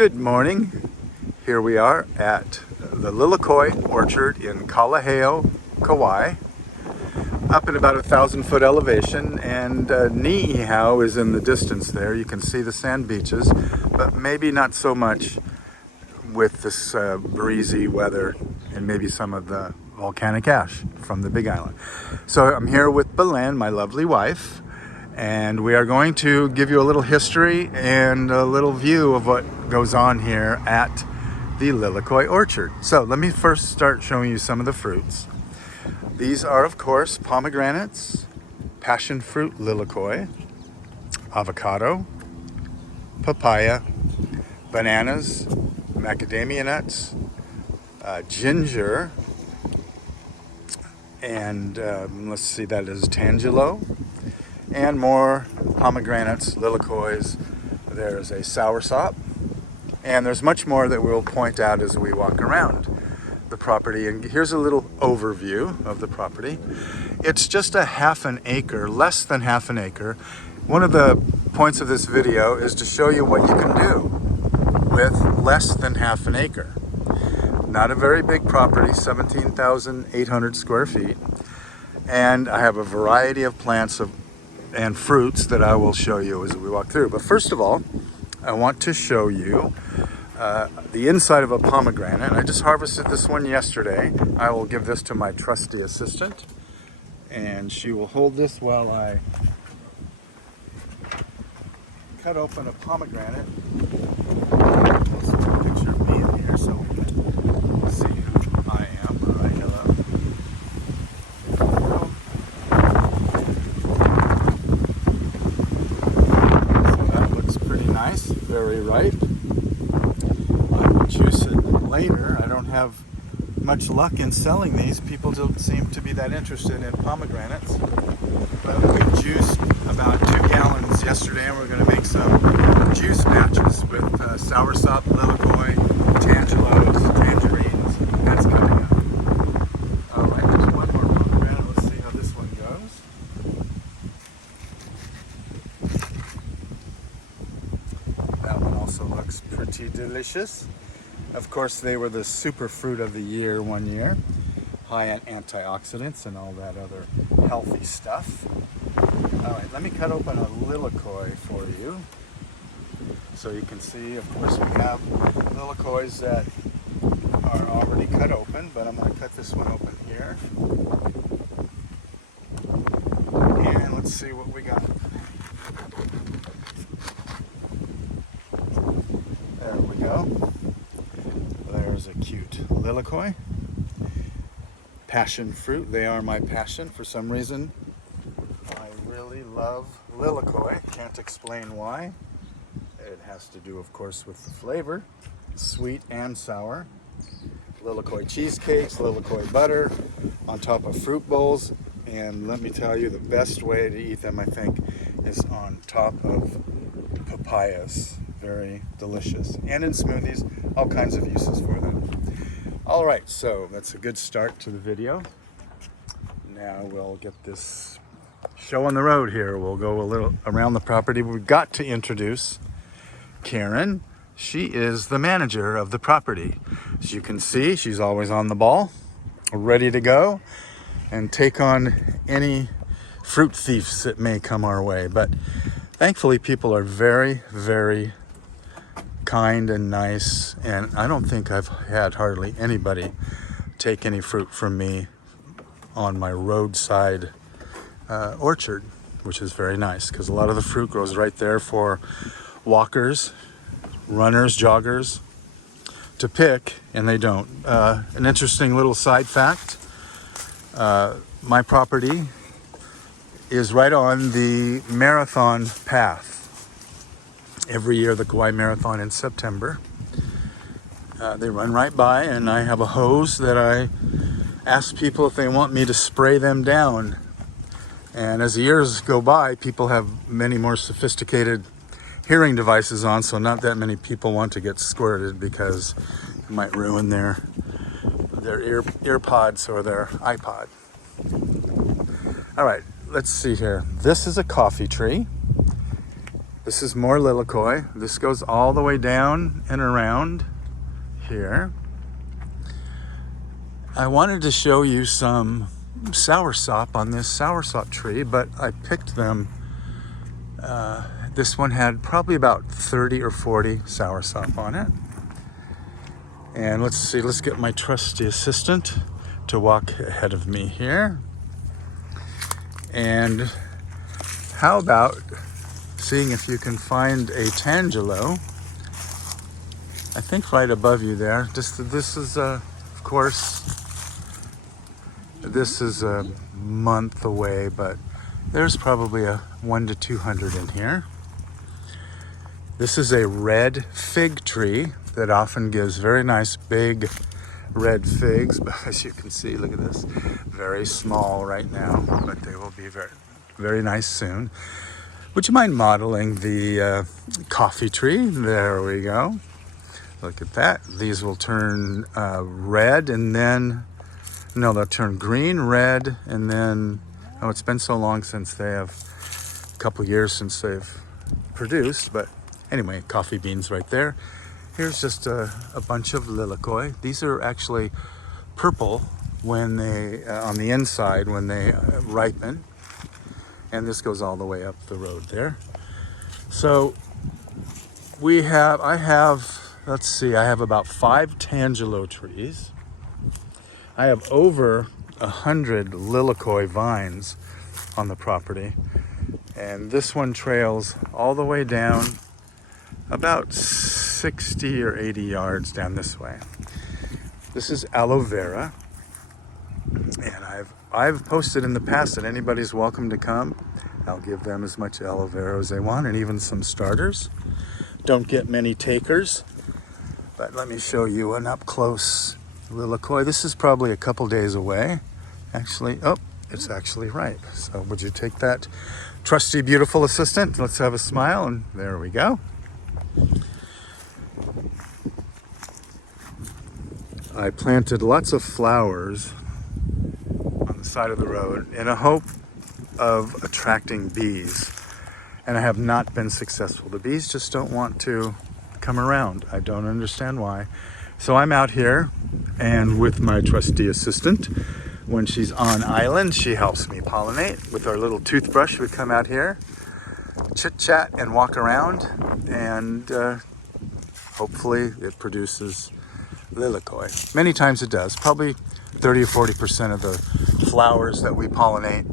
Good morning. Here we are at the LiLiKoi Orchard in Kauai, Kauai, up at about 1,000-foot elevation, and Niihau is in the distance there. You can see the sand beaches, but maybe not so much with this breezy weather and maybe some of the volcanic ash from the Big Island. So I'm here with Belen, my lovely wife, and we are going to give you a little history and a little view of what goes on here at the LiLiKoi Orchard. So let me first start showing you some of the fruits. These are, of course, pomegranates, passion fruit LiLiKoi, avocado, papaya, bananas, macadamia nuts, ginger, and let's see, that is tangelo, and more pomegranates, LiLiKois. There's a soursop, and there's much more that we'll point out as we walk around the property. And here's a little overview of the property. It's just a half an acre, less than half an acre. One of the points of this video is to show you what you can do with less than half an acre. Not a very big property, 17,800 square feet. And I have a variety of plants and fruits that I will show you as we walk through. But first of all, I want to show you the inside of a pomegranate. I just harvested this one yesterday. I will give this to my trusty assistant, and she will hold this while I cut open a pomegranate. Let's put a picture of me in here so we can see who I am. All right, hello. So that looks pretty nice, very ripe. I will juice it later. I don't have much luck in selling these. People don't seem to be that interested in pomegranates. But we juiced about 2 gallons yesterday, and we're going to make some juice batches with soursop, LiLiKoi, tangelos, tangerines. That's coming up. All right, there's one more pomegranate. Let's see how this one goes. That one also looks pretty delicious. Of course, they were the super fruit of the year one year. High in antioxidants and all that other healthy stuff. All right, let me cut open a LiLiKoi for you. So you can see, of course, we have LiLiKois that are already cut open, but I'm going to cut this one open here. And let's see what we got. There we go. There's a cute LiLiKoi. Passion fruit, they are my passion for some reason. I really love LiLiKoi, can't explain why. It has to do, of course, with the flavor, sweet and sour. LiLiKoi cheesecakes, LiLiKoi butter on top of fruit bowls, and let me tell you, the best way to eat them, I think, is on top of papayas. Very delicious. And in smoothies, all kinds of uses for them. All right, so that's a good start to the video. Now we'll get this show on the road here. We'll go a little around the property. We've got to introduce Karen. She is the manager of the property. As you can see, she's always on the ball, ready to go and take on any fruit thieves that may come our way. But thankfully, people are very, very kind and nice, and I don't think I've had hardly anybody take any fruit from me on my roadside orchard, which is very nice because a lot of the fruit grows right there for walkers, runners, joggers to pick, and they don't. An interesting little side fact, my property is right on the marathon path. Every year, the Kauai Marathon in September. They run right by, and I have a hose that I ask people if they want me to spray them down. And as the years go by, people have many more sophisticated hearing devices on, so not that many people want to get squirted because it might ruin their earpods or their iPod. All right, let's see here. This is a coffee tree. This is more LiLiKoi. This goes all the way down and around here. I wanted to show you some soursop on this soursop tree, but I picked them. This one had probably about 30 or 40 soursop on it. And let's see, let's get my trusty assistant to walk ahead of me here. And how about seeing if you can find a tangelo? I think right above you there. This is, of course, this is a month away, but there's probably a 1 to 200 in here. This is a red fig tree that often gives very nice big red figs, but as you can see, look at this, very small right now, but they will be very, very nice soon. Would you mind modeling the coffee tree? There we go. Look at that. These will turn red, and then, no, they'll turn green, red, and then, oh, it's been so long since they have, a couple years since they've produced, but anyway, coffee beans right there. Here's just a bunch of LiLiKoi. These are actually purple when they, on the inside, when they ripen. And this goes all the way up the road there. So I have, let's see, I have about 5 tangelo trees. I have over 100 LiLiKoi vines on the property. And this one trails all the way down about 60 or 80 yards down this way. This is aloe vera. And I've posted in the past that anybody's welcome to come. I'll give them as much aloe vera as they want, and even some starters. Don't get many takers, but let me show you an up close LiLiKoi. This is probably a couple days away. Actually, oh, it's actually ripe. So would you take that, trusty, beautiful assistant? Let's have a smile, and there we go. I planted lots of flowers on the side of the road in a hope of attracting bees, and I have not been successful. The bees just don't want to come around. I don't understand why. So I'm out here, and with my trusty assistant, when she's on island, she helps me pollinate. With our little toothbrush, we come out here, chit chat and walk around, and hopefully it produces LiLiKoi. Many times it does. Probably 30 or 40% of the flowers that we pollinate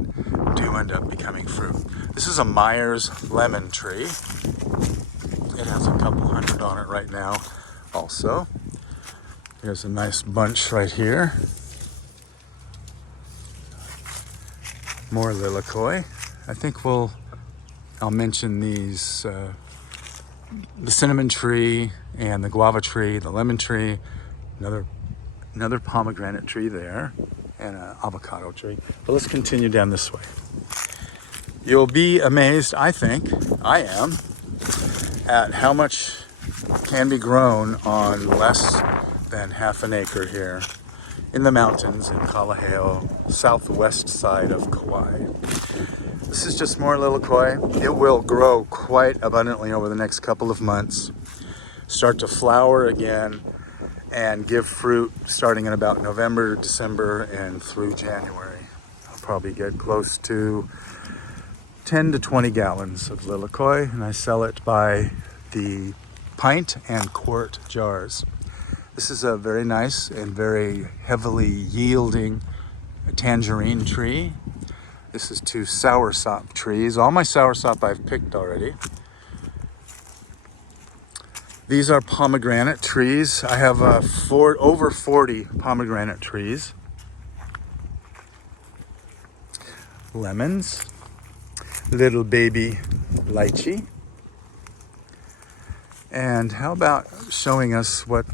do end up becoming fruit. This is a Myers lemon tree. It has a couple hundred on it right now also. Here's a nice bunch right here. More LiLiKoi. I think I'll mention these, the cinnamon tree and the guava tree, the lemon tree, another pomegranate tree there, and an avocado tree. But let's continue down this way. You'll be amazed, I think, I am, at how much can be grown on less than half an acre here in the mountains in Kalaheo, southwest side of Kauai. This is just more LiLiKoi. It will grow quite abundantly over the next couple of months, start to flower again, and give fruit starting in about November, December, and through January. I'll probably get close to 10 to 20 gallons of LiLiKoi, and I sell it by the pint and quart jars. This is a very nice and very heavily yielding tangerine tree. This is 2 soursop trees. All my soursop I've picked already. These are pomegranate trees. I have over 40 pomegranate trees. Lemons, little baby lychee. And how about showing us what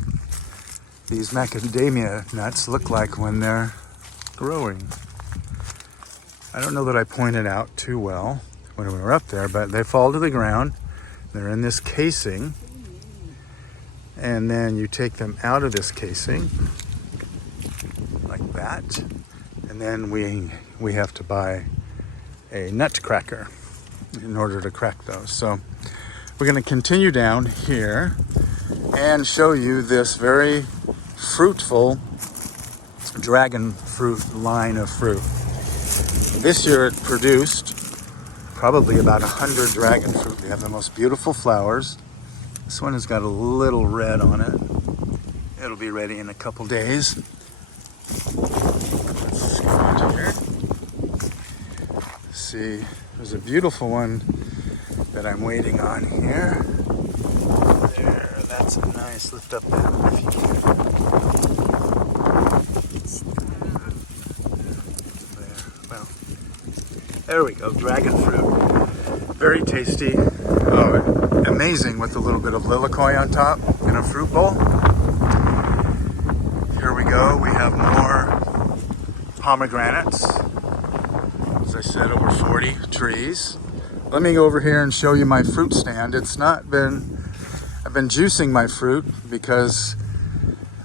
these macadamia nuts look like when they're growing? I don't know that I pointed out too well when we were up there, but they fall to the ground. They're in this casing. And then you take them out of this casing like that. And then we have to buy a nut cracker in order to crack those. So we're going to continue down here and show you this very fruitful dragon fruit line of fruit. This year it produced probably about 100 dragon fruit. They have the most beautiful flowers. This one has got a little red on it. It'll be ready in a couple days. Let's go into here. See, there's a beautiful one that I'm waiting on here. There, that's a nice, lift up that if you can. There, well, there we go, dragon fruit. Very tasty. Oh, amazing with a little bit of LiLiKoi on top in a fruit bowl. Here we go, we have more pomegranates. As I said, over 40 trees. Let me go over here and show you my fruit stand. I've been juicing my fruit because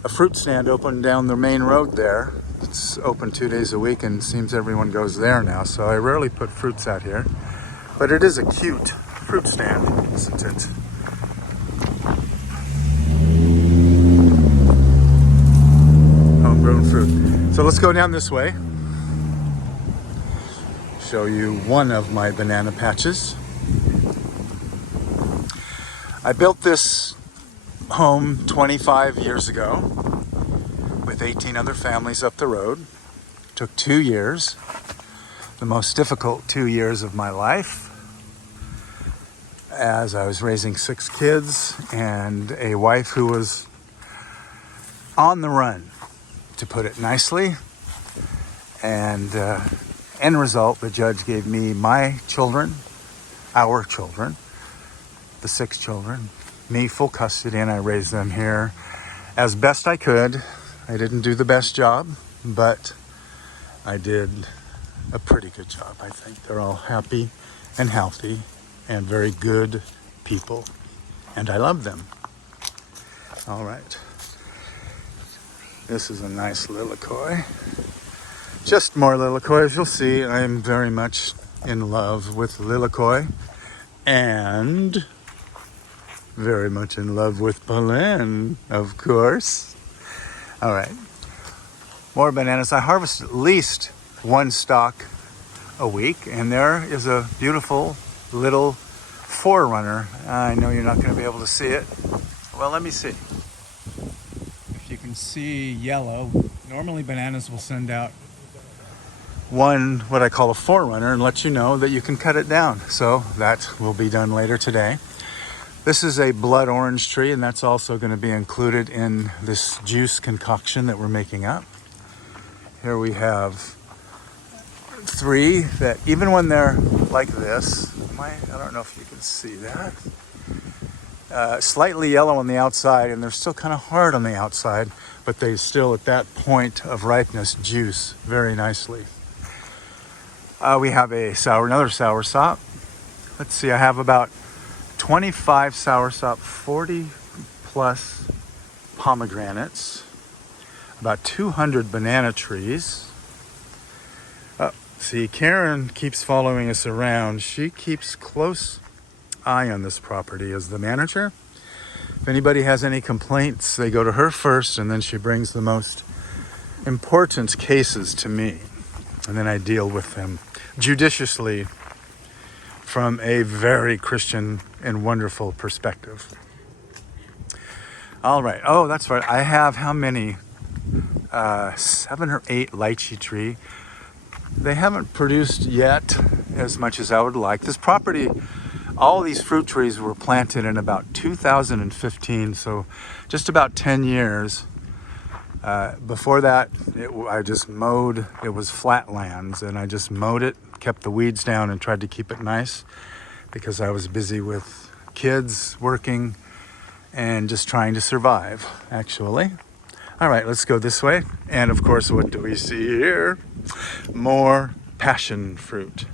a fruit stand opened down the main road there. It's open 2 days a week and it seems everyone goes there now. So I rarely put fruits out here, but it is a cute fruit stand, isn't it? Homegrown fruit. So let's go down this way. Show you one of my banana patches. I built this home 25 years ago with 18 other families up the road. It took 2 years, the most difficult 2 years of my life, as I was raising 6 kids and a wife who was on the run, to put it nicely. And end result, the judge gave me my children, our children, the 6 children, me full custody, and I raised them here as best I could. I didn't do the best job, but I did a pretty good job, I think. They're all happy and healthy and very good people, and I love them. All right. This is a nice LiLiKoi. Just more LiLiKoi. As you'll see, I am very much in love with LiLiKoi and very much in love with Belen, of course. All right, more bananas. I harvest at least 1 stalk a week, and there is a beautiful little forerunner. I know you're not going to be able to see it. Well, let me see. If you can see yellow, normally bananas will send out one, what I call a forerunner, and let you know that you can cut it down. So that will be done later today. This is a blood orange tree, and that's also going to be included in this juice concoction that we're making up. Here we have 3 that even when they're like this, I don't know if you can see that, slightly yellow on the outside, and they're still kind of hard on the outside, but they still at that point of ripeness juice very nicely. We have another soursop. Let's see, I have about 25 soursop, 40 plus pomegranates, about 200 banana trees. See, Karen keeps following us around. She keeps close eye on this property as the manager. If anybody has any complaints, they go to her first, and then she brings the most important cases to me, and then I deal with them judiciously from a very Christian and wonderful perspective. All right. Oh, that's right. I have how many? 7 or 8 lychee tree. They haven't produced yet as much as I would like. This property, all these fruit trees were planted in about 2015, so just about 10 years. Before that, I just mowed. It was flat lands, and I just mowed it, kept the weeds down, and tried to keep it nice because I was busy with kids, working, and just trying to survive, actually. All right, let's go this way. And of course, what do we see here? More passion fruit.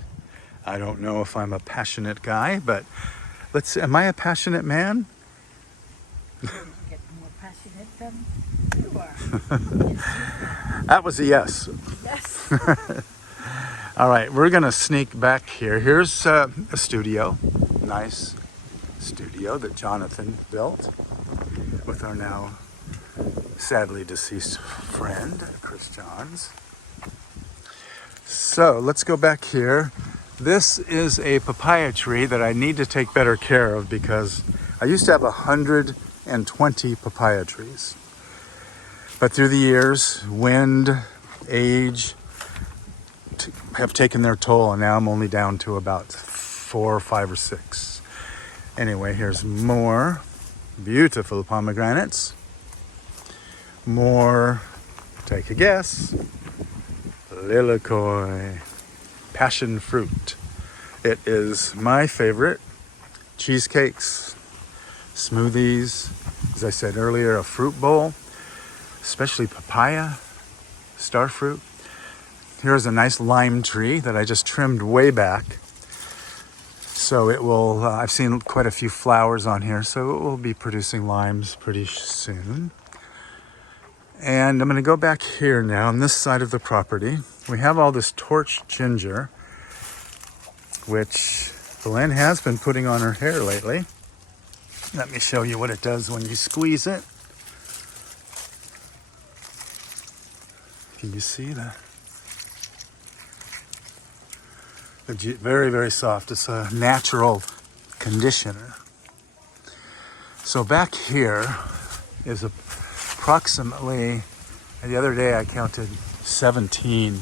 I don't know if I'm a passionate guy, but let's see. Am I a passionate man? Get more passionate than you are. That was a yes. Yes. All right, we're gonna sneak back here. Here's a studio, nice, studio that Jonathan built with our now sadly deceased friend, Chris Johns. So let's go back here. This is a papaya tree that I need to take better care of because I used to have 120 papaya trees. But through the years, wind, age have taken their toll, and now I'm only down to about 4 or 5 or 6. Anyway, here's more beautiful pomegranates. More, take a guess, LiLiKoi passion fruit. It is my favorite. Cheesecakes, smoothies, as I said earlier, a fruit bowl, especially papaya, star fruit. Here's a nice lime tree that I just trimmed way back. So it will, I've seen quite a few flowers on here, so it will be producing limes pretty soon. And I'm going to go back here now on this side of the property. We have all this torch ginger, which Belen has been putting on her hair lately. Let me show you what it does when you squeeze it. Can you see that? Very, very soft. It's a natural conditioner. So back here is approximately, the other day I counted 17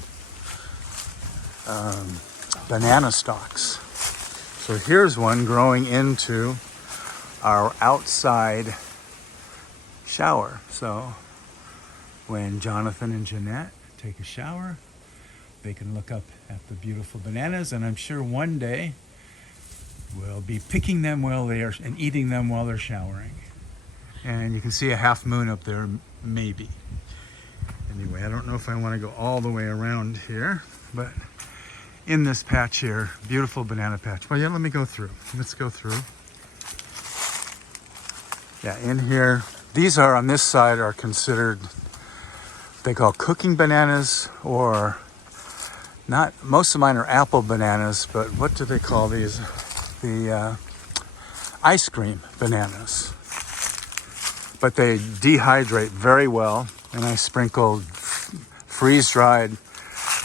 banana stalks. So here's one growing into our outside shower. So when Jonathan and Jeanette take a shower, they can look up at the beautiful bananas, and I'm sure one day we'll be picking them while they are and eating them while they're showering. And you can see a half moon up there, maybe. Anyway, I don't know if I want to go all the way around here, but in this patch here, beautiful banana patch. Well, yeah, let me go through. Let's go through. Yeah, in here, these are on this side are considered, they call cooking bananas, or not, most of mine are apple bananas, but what do they call these? The ice cream bananas. But they dehydrate very well, and I sprinkled freeze-dried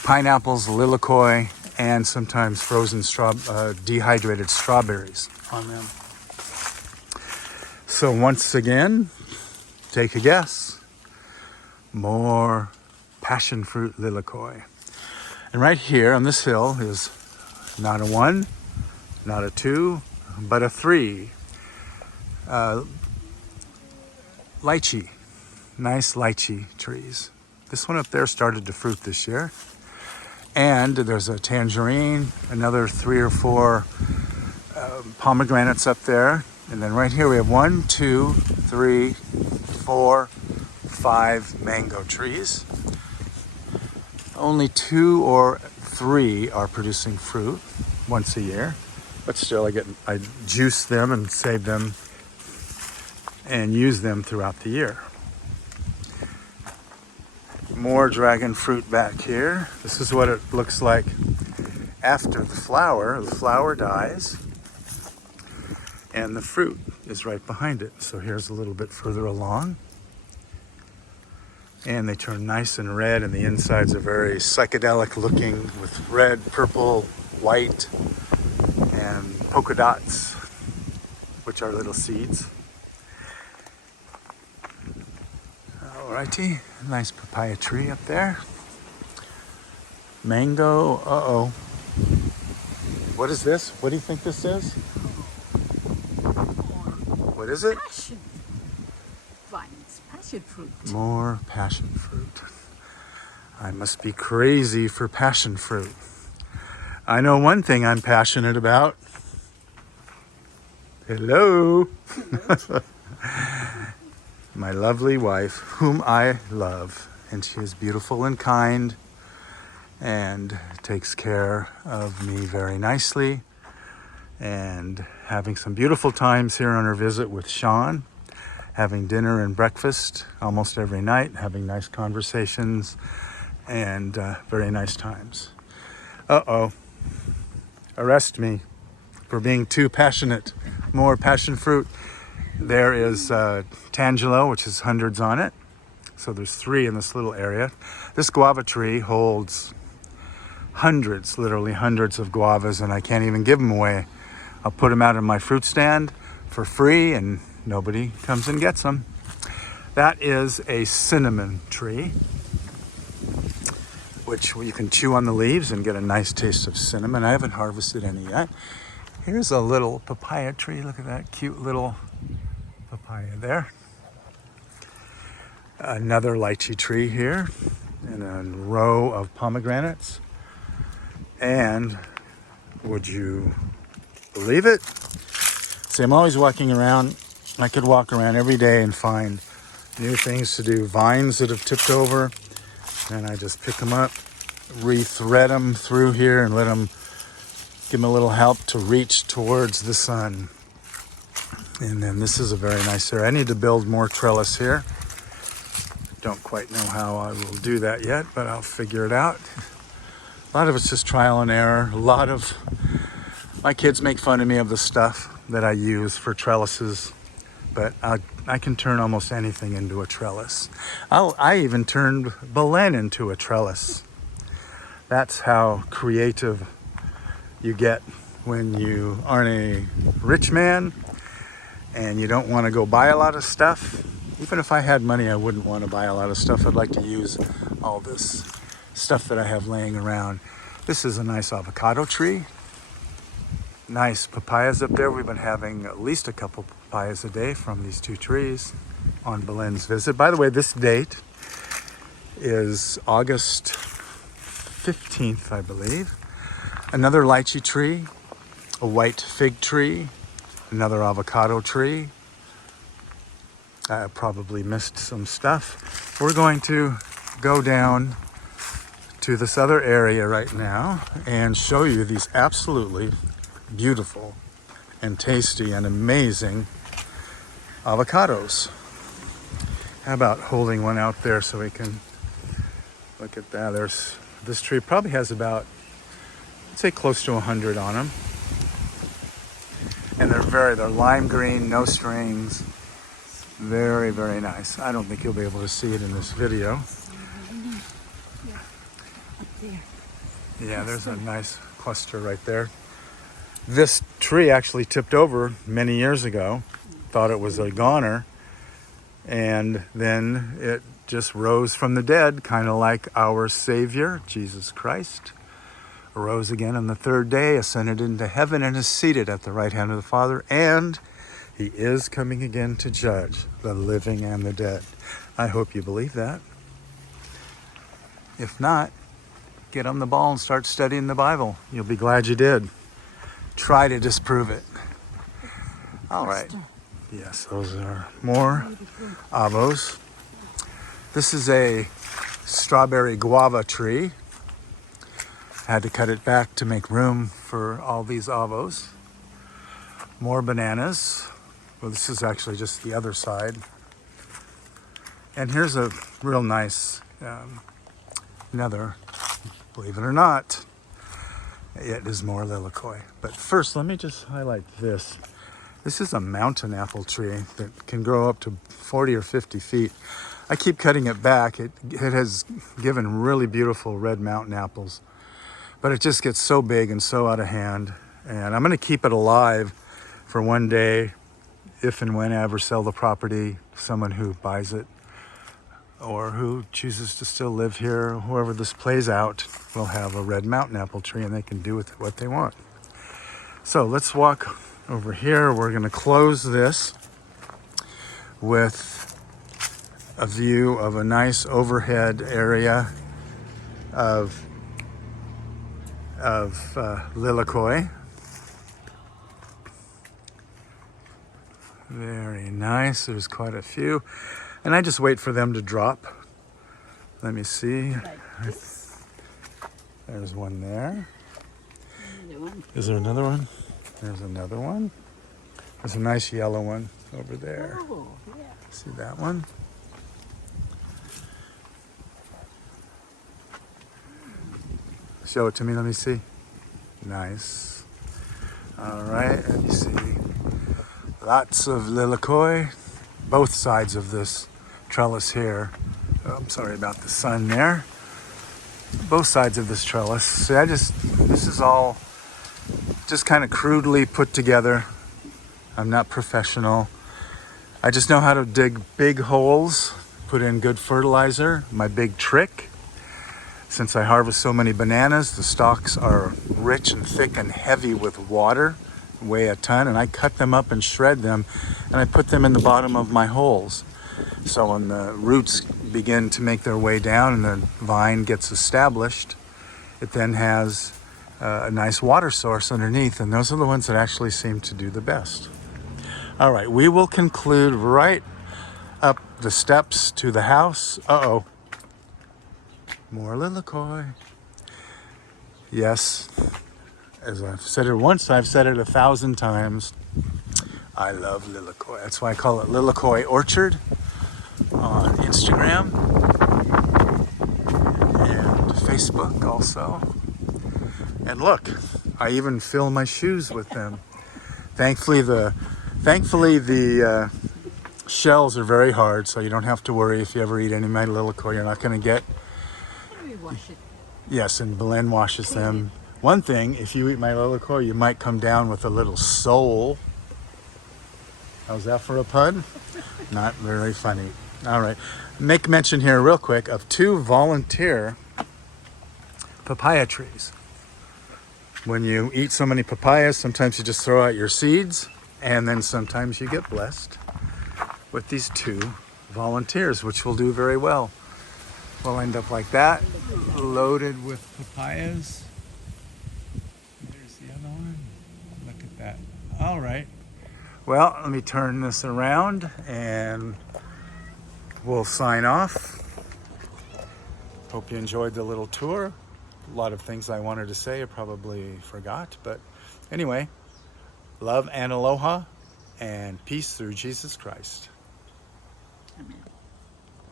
pineapples, LiLiKoi, and sometimes frozen dehydrated strawberries on them. So once again, take a guess. More passion fruit LiLiKoi. And right here on this hill is not a 1, not a 2, but a 3. Lychee, nice lychee trees. This one up there started to fruit this year. And there's a tangerine, another 3 or 4 pomegranates up there. And then right here we have 1, 2, 3, 4, 5 mango trees. Only 2 or 3 are producing fruit once a year. But still, I juice them and save them and use them throughout the year. More dragon fruit back here. This is what it looks like after the flower. The flower dies and the fruit is right behind it. So here's a little bit further along. And they turn nice and red, and the insides are very psychedelic looking with red, purple, white, and polka dots, which are little seeds. Alrighty, nice papaya tree up there. Mango, uh-oh. What is this? What do you think this is? What is it? Passion vines, passion fruit. More passion fruit. I must be crazy for passion fruit. I know one thing I'm passionate about. Hello. My lovely wife, whom I love, and she is beautiful and kind and takes care of me very nicely, and having some beautiful times here on her visit with Sean, having dinner and breakfast almost every night, having nice conversations and very nice times. Uh-oh. Arrest me for being too passionate. more passion fruit. There is Tangelo, which is hundreds on it. So there's 3 in this little area. This guava tree holds hundreds, literally hundreds of guavas, and I can't even give them away. I'll put them out on my fruit stand for free and nobody comes and gets them. That is a cinnamon tree, which you can chew on the leaves and get a nice taste of cinnamon. I haven't harvested any yet. Here's a little papaya tree. Look at that cute little papaya there. Another lychee tree here, and a row of pomegranates. And would you believe it? See, I'm always walking around. I could walk around every day and find new things to do. Vines that have tipped over, and I just pick them up, re-thread them through here, and let them give them a little help to reach towards the sun. And then this is a very nice area. I need to build more trellis here. Don't quite know how I will do that yet, but I'll figure it out. A lot of it's just trial and error. A lot of my kids make fun of me of the stuff that I use for trellises, but I can turn almost anything into a trellis. I even turned Belen into a trellis. That's how creative you get when you aren't a rich man and you don't want to go buy a lot of stuff. Even if I had money, I wouldn't want to buy a lot of stuff. I'd like to use all this stuff that I have laying around. This is a nice avocado tree. Nice papayas up there. We've been having at least a couple papayas a day from these 2 trees on Belen's visit. By the way, this date is August 15th, I believe. Another lychee tree, a white fig tree, another avocado tree. I probably missed some stuff. We're going to go down to this other area right now and show you these absolutely beautiful and tasty and amazing avocados. How about holding one out there so we can look at that? This tree probably has about, I'd say, close to 100 on them. And they're lime green, no strings. Very, very nice. I don't think you'll be able to see it in this video. Up there. Yeah, there's a nice cluster right there. This tree actually tipped over many years ago. Thought it was a goner. And then it just rose from the dead, kind of like our Savior, Jesus Christ. Arose again on the 3rd day, ascended into heaven, and is seated at the right hand of the Father. And He is coming again to judge the living and the dead. I hope you believe that. If not, get on the ball and start studying the Bible. You'll be glad you did. Try to disprove it. All right. Yes, those are more avos. This is a strawberry guava tree. Had to cut it back to make room for all these avos. More bananas. Well, this is actually just the other side. And here's a real nice, another, believe it or not, it is more LiLiKoi. But first, let me just highlight this. This is a mountain apple tree that can grow up to 40 or 50 feet. I keep cutting it back. It has given really beautiful red mountain apples, but it just gets so big and so out of hand. And I'm going to keep it alive for one day, if and when I ever sell the property to someone who buys it or who chooses to still live here. Whoever this plays out will have a red mountain apple tree and they can do with it what they want. So let's walk over here. We're going to close this with a view of a nice overhead area of LiLiKoi. Very nice. There's quite a few. And I just wait for them to drop. Let me see. There's one there. Is there another one? There's another one. There's a nice yellow one over there. Oh, yeah. See that one? Show it to me. Let me see. Nice. All right. Let me see. Lots of LiLiKoi, both sides of this trellis here. Oh, I'm sorry about the sun there. Both sides of this trellis. See, this is all just kind of crudely put together. I'm not professional. I just know how to dig big holes, put in good fertilizer. My big trick, since I harvest so many bananas, the stalks are rich and thick and heavy with water, weigh a ton, and I cut them up and shred them, and I put them in the bottom of my holes. So when the roots begin to make their way down and the vine gets established, it then has a nice water source underneath, and those are the ones that actually seem to do the best. All right, we will conclude right up the steps to the house. Uh-oh. More LiLiKoi. Yes, as I've said it once, I've said it 1,000 times. I love LiLiKoi. That's why I call it LiLiKoi Orchard on Instagram and Facebook also. And look, I even fill my shoes with them. Thankfully the shells are very hard, so you don't have to worry if you ever eat any of my LiLiKoi. You're not going to get... And we wash it. Yes, and Belen washes them. One thing, if you eat my LiLiKoi, you might come down with a little soul. How's that for a pun? Not very funny. All right. Make mention here real quick of 2 volunteer papaya trees. When you eat so many papayas, sometimes you just throw out your seeds, and then sometimes you get blessed with these 2 volunteers, which will do very well. We'll end up like that, loaded with papayas. There's the other one. Look at that. All right. Well, let me turn this around and we'll sign off. Hope you enjoyed the little tour. A lot of things I wanted to say I probably forgot, but anyway, love and aloha and peace through Jesus Christ. Amen.